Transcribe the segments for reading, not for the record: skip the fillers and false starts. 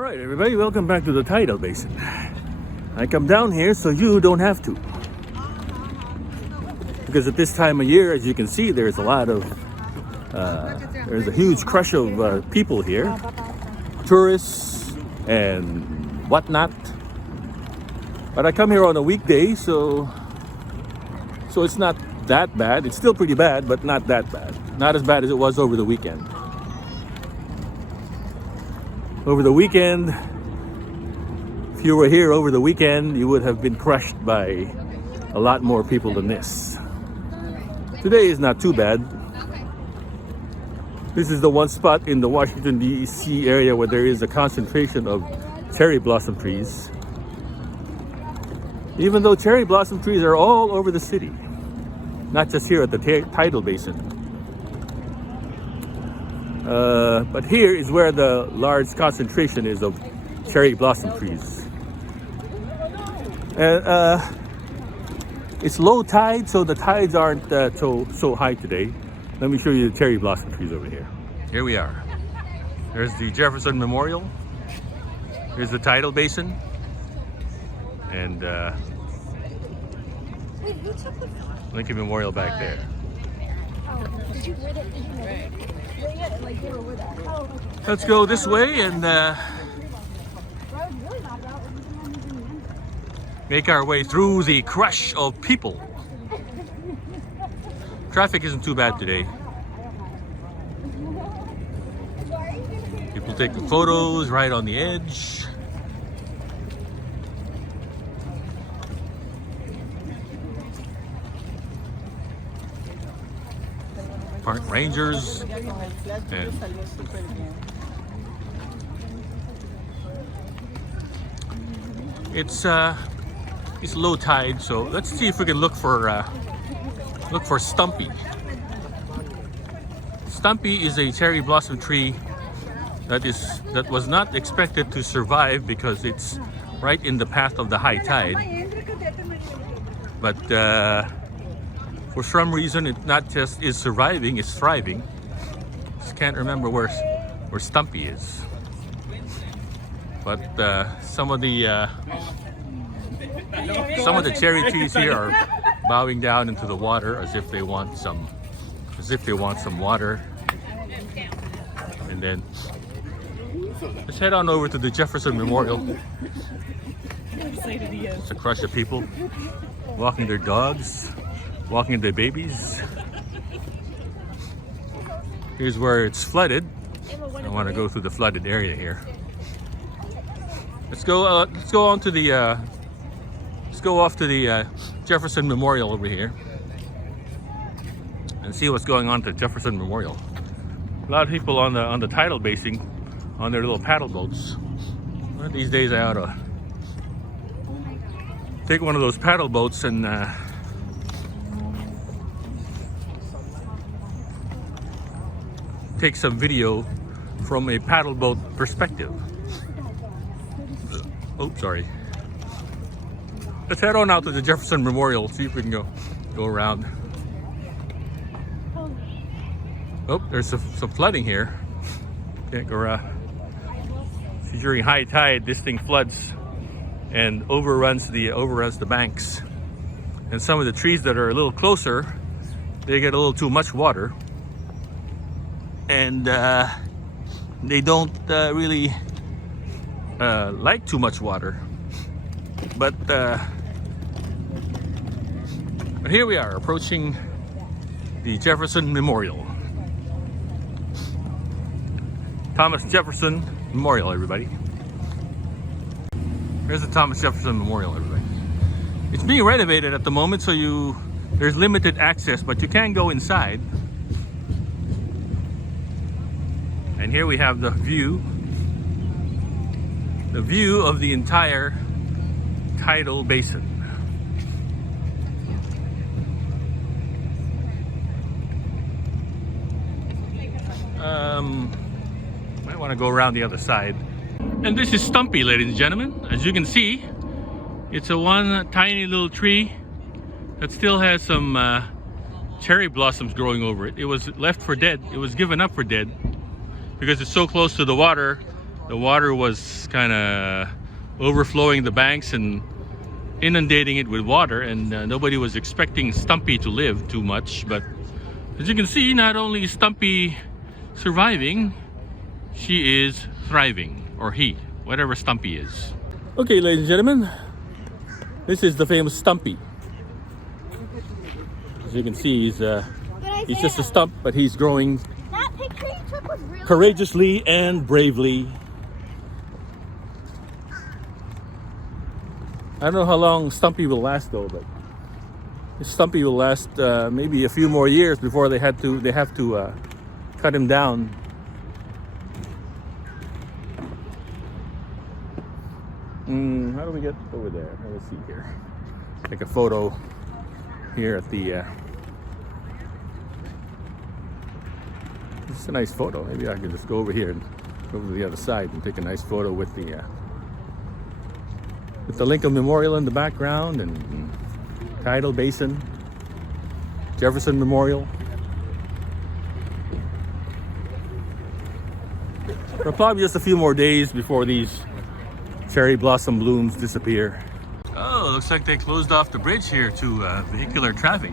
Alright everybody, welcome back to the Tidal Basin. I come down here so you don't have to. Because at this time of year, as you can see, there's a lot of, there's a huge crush of people here. Tourists and whatnot. But I come here on a weekday, so it's not that bad. It's still pretty bad, but not that bad. Not as bad as it was over the weekend. Over the weekend, if you were here over the weekend, you would have been crushed by a lot more people than this. Today is not too bad. This is the one spot in the Washington, D.C. area where there is a concentration of cherry blossom trees. Even though cherry blossom trees are all over the city, not just here at the Tidal Basin. But here is where the large concentration is of cherry blossom trees. And it's low tide, so the tides aren't so high today. Let me show you the cherry blossom trees over here. Here we are. There's the Jefferson Memorial. Here's the Tidal Basin. And Lincoln Memorial back there. Let's go this way and make our way through the crush of people. Traffic isn't too bad today. People taking photos right on the edge. Park rangers and it's low tide, so let's see if we can look for Stumpy. Stumpy is a cherry blossom tree that was not expected to survive because it's right in the path of the high tide. But for some reason, it not just is surviving, it's thriving. Just can't remember where Stumpy is. But some of the cherry trees here are bowing down into the water as if they want some water. And then let's head on over to the Jefferson Memorial. It's a crush of people walking their dogs, walking their babies. Here's where it's flooded. I want to go through the flooded area here. Let's go off to the Jefferson Memorial over here and see what's going on at the Jefferson Memorial. A lot of people on the Tidal Basin on their little paddle boats. One of these days I ought to take one of those paddle boats and take some video from a paddle boat perspective. Oh, sorry. Let's head on out to the Jefferson Memorial, see if we can go around. Oh, there's some flooding here. Can't go around. See, during high tide, this thing floods and overruns the banks. And some of the trees that are a little closer, they get a little too much water. And they don't really like too much water. But here we are approaching the Jefferson Memorial. Thomas Jefferson Memorial, everybody. There's the Thomas Jefferson Memorial, everybody. It's being renovated at the moment, so there's limited access, but you can go inside. And here we have the view of the entire Tidal Basin. Might want to go around the other side. And this is Stumpy, ladies and gentlemen. As you can see, it's a one tiny little tree that still has some cherry blossoms growing over it. It was left for dead. It was given up for dead because it's so close to the water the water was kind of overflowing the banks and inundating it with water, and nobody was expecting Stumpy to live too much. But as you can see, not only is Stumpy surviving, she is thriving, or he, whatever Stumpy is. Okay, ladies and gentlemen, this is the famous Stumpy. As you can see, he's just a stump, but he's growing That picture you took was really courageously and bravely. I don't know how long Stumpy will last though, but Stumpy will last maybe a few more years before they have to cut him down. How do we get over there? Let's see here. Take a photo here at the. It's a nice photo. Maybe I can just go over here and go over to the other side and take a nice photo with the Lincoln Memorial in the background and Tidal Basin, Jefferson Memorial. It'll probably just a few more days before these cherry blossom blooms disappear. Oh, looks like they closed off the bridge here to vehicular traffic.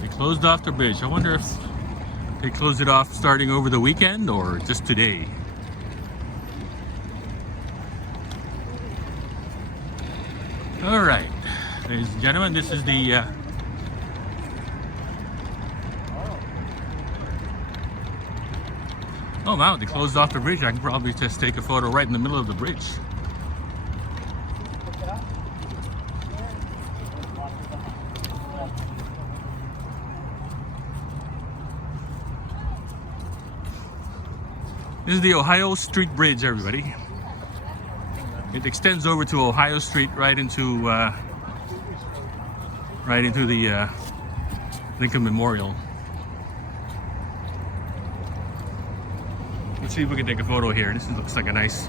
They closed off the bridge. I wonder if they closed it off starting over the weekend or just today. All right, ladies and gentlemen, this is the oh wow, they closed off the bridge. I can probably just take a photo right in the middle of the bridge. This is the Ohio Street Bridge, everybody. It extends over to Ohio Street right into the Lincoln Memorial. Let's see if we can take a photo here. This looks like a nice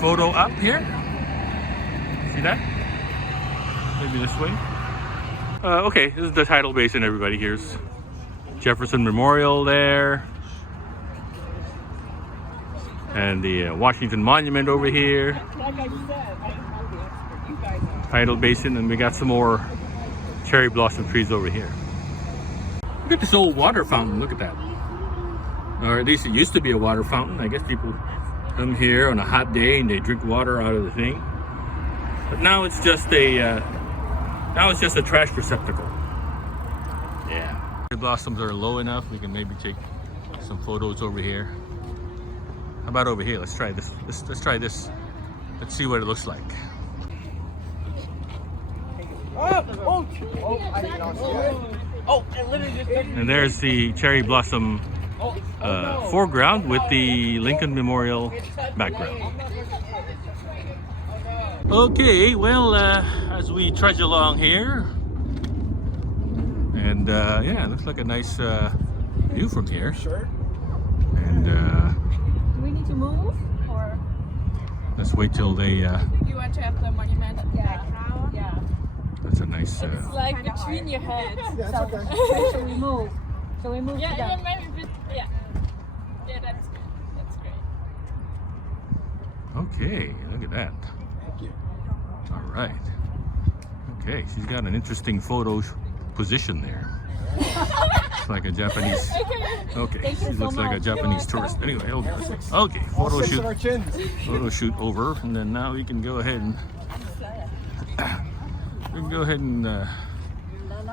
photo up here. See that? Maybe this way. Okay, this is the Tidal Basin, everybody. Here's Jefferson Memorial there. And the Washington Monument over here. Like I said, I'm not the expert. You guys are. Tidal Basin, and we got some more cherry blossom trees over here. Look at this old water fountain. Look at that. Or at least it used to be a water fountain. I guess people come here on a hot day and they drink water out of the thing. But now it's just a trash receptacle. Yeah. The blossoms are low enough. We can maybe take some photos over here. How about over here? Let's try this. Let's try this. Let's see what it looks like. And there's the cherry blossom foreground with the Lincoln Memorial background. Okay, well, as we trudge along here, and yeah, it looks like a nice view from here. Sure. And Do we need to move or? let's wait till they. You want to have the monument at the back? Yeah. That's a nice. It's like between your heads. Yeah, it's okay. Shall we move? Shall we move Yeah, to that? even maybe a bit. Yeah. Yeah, that's good. That's great. Okay, look at that. Thank you. All right. Okay, she's got an interesting photo position there. It's like a Japanese. Okay, she looks like a Japanese tourist. Anyway, okay, photo shoot. Our chins. Photo shoot over, and then now we can go ahead and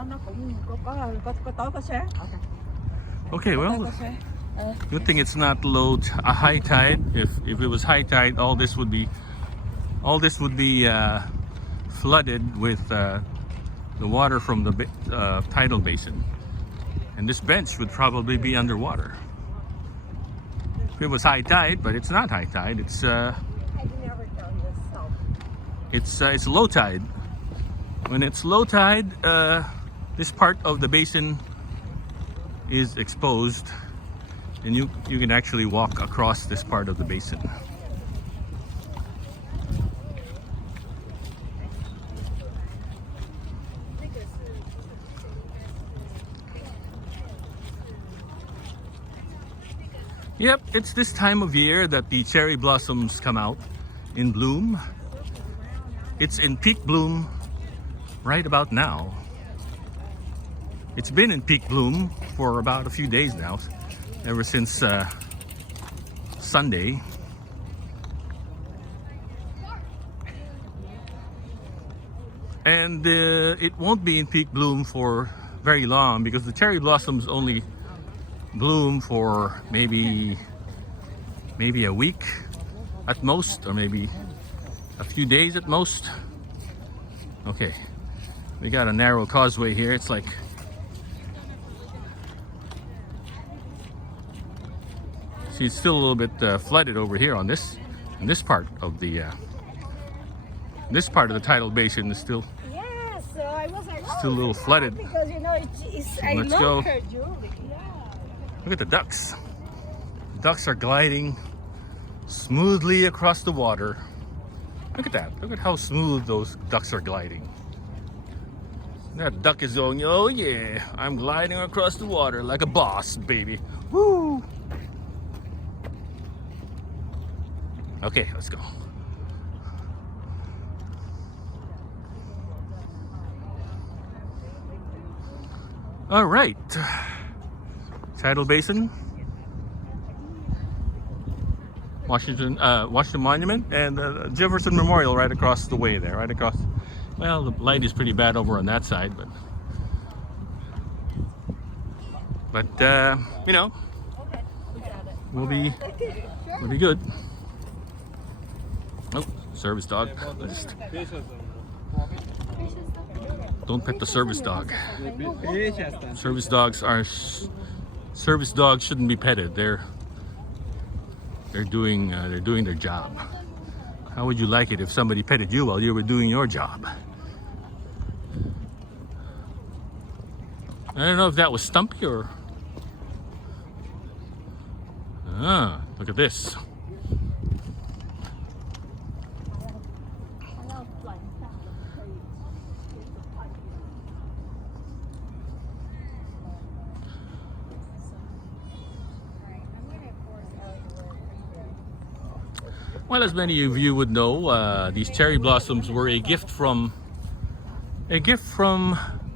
Nó cũng có tối có sáng. Okay, well, good thing it's not a high tide. If it was high tide, all this would be flooded with the water from the tidal basin, and this bench would probably be underwater. If it was high tide, but it's not high tide. It's low tide. When it's low tide, this part of the basin is exposed, and you can actually walk across this part of the basin. Yep, it's this time of year that the cherry blossoms come out in bloom. It's in peak bloom right about now. It's been in peak bloom for about a few days now, ever since Sunday. And it won't be in peak bloom for very long because the cherry blossoms only bloom for maybe a week at most, or maybe a few days at most. Okay, we got a narrow causeway here. It's like see, it's still a little bit flooded over here on this part of the tidal basin is still Yes, so I was like, still a little flooded. because you know it's I let's love go. her jewelry. Yeah. Look at the ducks. The ducks are gliding smoothly across the water. Look at that. Look at how smooth those ducks are gliding. That duck is going, oh yeah, I'm gliding across the water like a boss, baby. Woo! Okay, let's go. All right. Tidal Basin, Washington Monument, and Jefferson Memorial right across the way there, right across. Well, the light is pretty bad over on that side, but you know, we'll be good. Oh, service dog. Don't pet the service dog. Service dogs shouldn't be petted. They're doing their job. How would you like it if somebody petted you while you were doing your job? I don't know if that was Stumpy or... Ah, look at this. Well, as many of you would know, these cherry blossoms were a gift from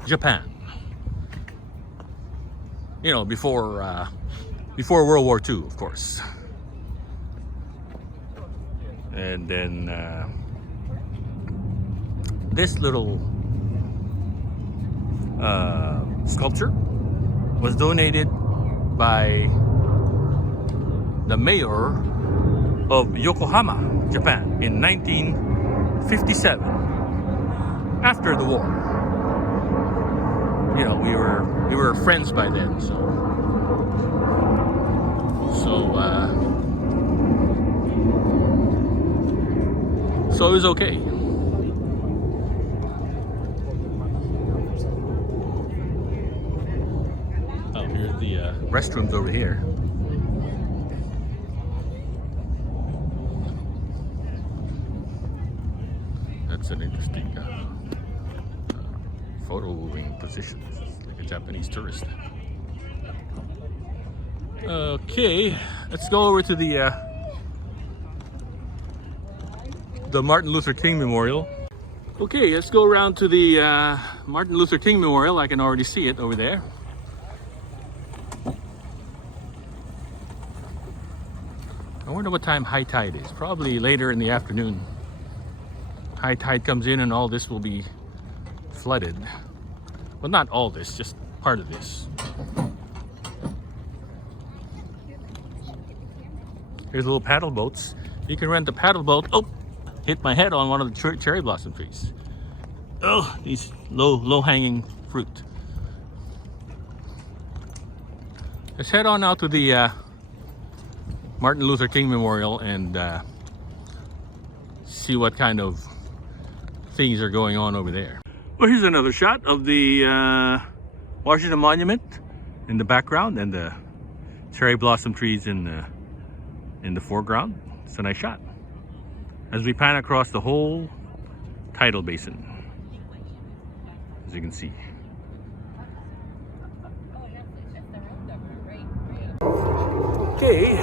Japan. You know, before World War II, of course. And then this little sculpture was donated by the mayor of Yokohama, Japan, in 1957, after the war. You know, we were friends by then, so it was okay. Oh, here's the restrooms over here. That's an interesting photoing position, like a Japanese tourist. Okay, let's go over to the Martin Luther King Memorial. Okay, let's go around to the Martin Luther King Memorial. I can already see it over there. I wonder what time high tide is. Probably later in the afternoon. High tide comes in and all this will be flooded. Well, not all this, just part of this. Here's little paddle boats. You can rent a paddle boat. Oh, hit my head on one of the cherry blossom trees. Oh, these low-hanging fruit. Let's head on out to the Martin Luther King Memorial and see what kind of things are going on over there. Well, here's another shot of the Washington Monument in the background and the cherry blossom trees in the foreground. It's a nice shot as we pan across the whole tidal basin, as you can see. Okay. You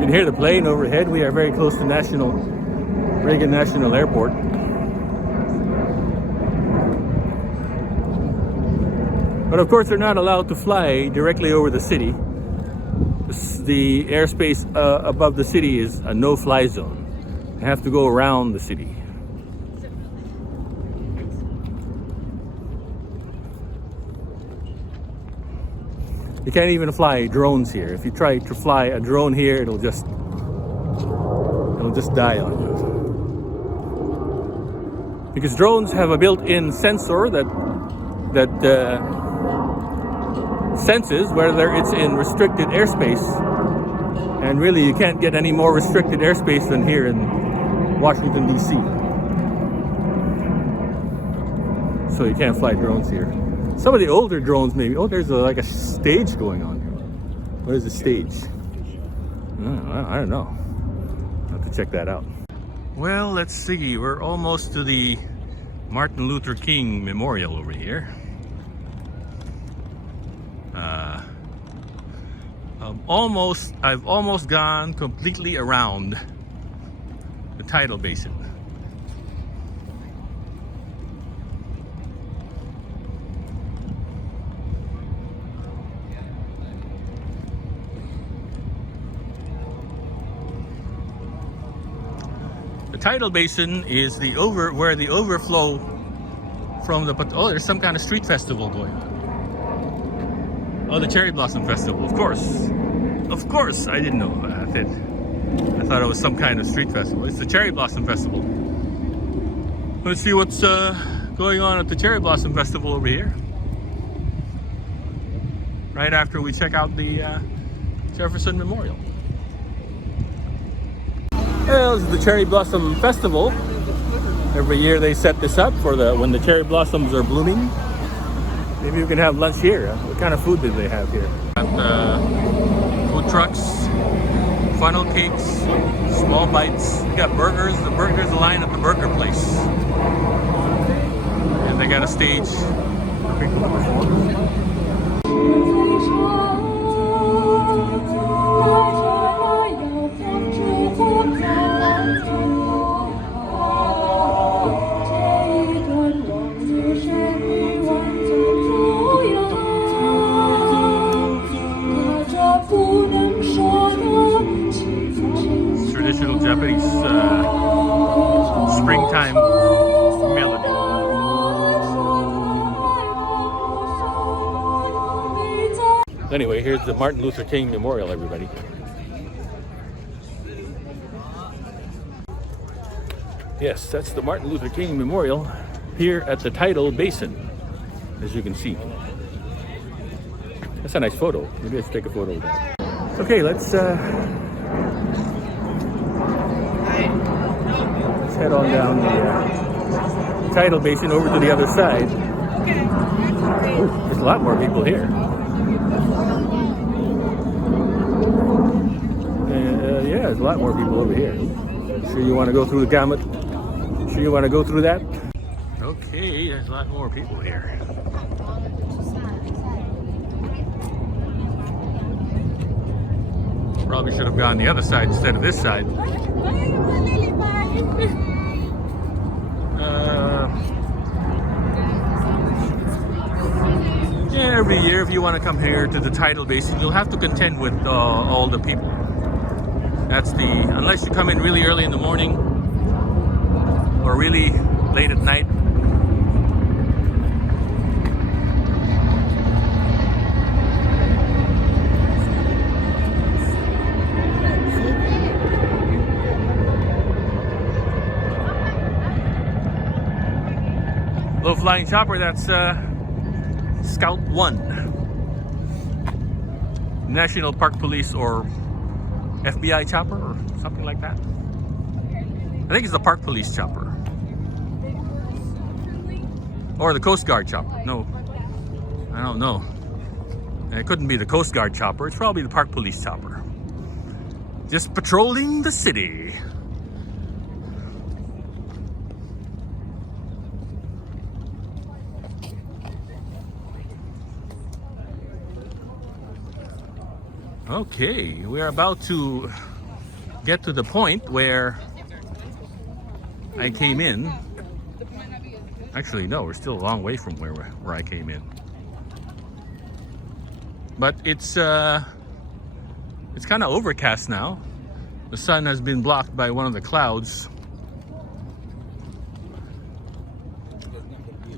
can hear the plane overhead. We are very close to Reagan National Airport. But of course, they're not allowed to fly directly over the city. The airspace above the city is a no-fly zone. They have to go around the city. You can't even fly drones here. If you try to fly a drone here, it'll just die on you. Because drones have a built-in sensor that senses whether it's in restricted airspace. And really, you can't get any more restricted airspace than here in Washington, D.C. So you can't fly drones here. Some of the older drones, maybe. Oh, there's like a stage going on here. What is the stage? I don't know. I'll have to check that out. Well, let's see. We're almost to the Martin Luther King Memorial over here. I've almost gone completely around the Tidal Basin. The Tidal Basin is where the overflow from the, oh, there's some kind of street festival going on. Oh, the Cherry Blossom Festival, of course. Of course, I didn't know about it. I thought it was some kind of street festival. It's the Cherry Blossom Festival. Let's see what's going on at the Cherry Blossom Festival over here. Right after we check out the Jefferson Memorial. Well, this is the Cherry Blossom Festival. Every year they set this up for when the cherry blossoms are blooming. Maybe we can have lunch here. What kind of food do they have here? Got food trucks, funnel cakes, small bites. We got burgers. There's a line at the burger place. And they got a stage. Traditional Japanese springtime melody. Anyway, here's the Martin Luther King Memorial, everybody. Yes, that's the Martin Luther King Memorial here at the Tidal Basin, as you can see. That's a nice photo. Maybe let's take a photo of that. Okay, let's head on down the Tidal Basin over to the other side. Ooh, there's a lot more people here. Yeah, there's a lot more people over here. Sure you want to go through the gamut? Sure you want to go through that? Okay, there's a lot more people here. Probably should have gone the other side instead of this side. Yeah, every year if you want to come here to the Tidal Basin, you'll have to contend with all the people. That's unless you come in really early in the morning or really late at night. Low flying chopper, that's Scout 1. National Park Police or FBI chopper or something like that. I think it's the Park Police chopper. Or the Coast Guard chopper. No, I don't know. It couldn't be the Coast Guard chopper. It's probably the Park Police chopper. Just patrolling the city. Okay, we're about to get to the point where I came in. Actually, no, we're still a long way from where I came in. But it's kind of overcast now. The sun has been blocked by one of the clouds.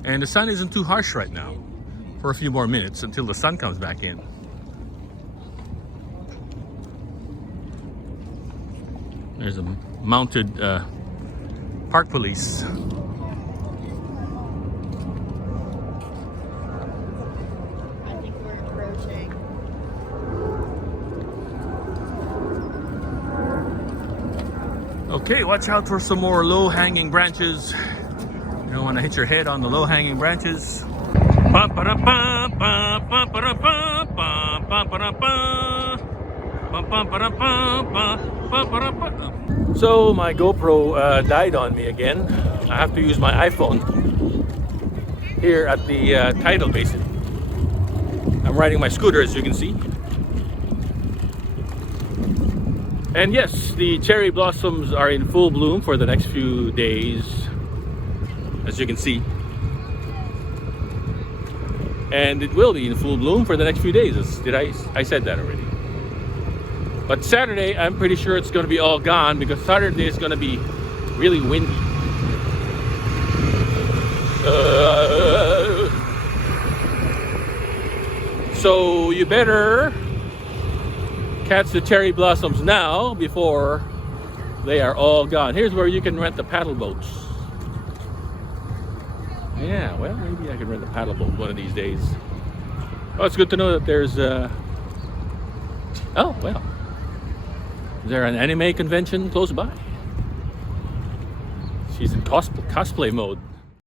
And the sun isn't too harsh right now for a few more minutes until the sun comes back in. There's a mounted park police. I think we're approaching. Okay, watch out for some more low-hanging branches. You don't want to hit your head on the low-hanging branches. So my GoPro died on me again. I have to use my iPhone here at the Tidal Basin. I'm riding my scooter, as you can see. And yes, the cherry blossoms are in full bloom for the next few days, as you can see. And it will be in full bloom for the next few days. I said that already. But Saturday, I'm pretty sure it's going to be all gone because Saturday is going to be really windy. So you better catch the cherry blossoms now before they are all gone. Here's where you can rent the paddle boats. Yeah, well, maybe I can rent a paddle boat one of these days. Oh, it's good to know that there's oh, well. Is there an anime convention close by? She's in cosplay mode.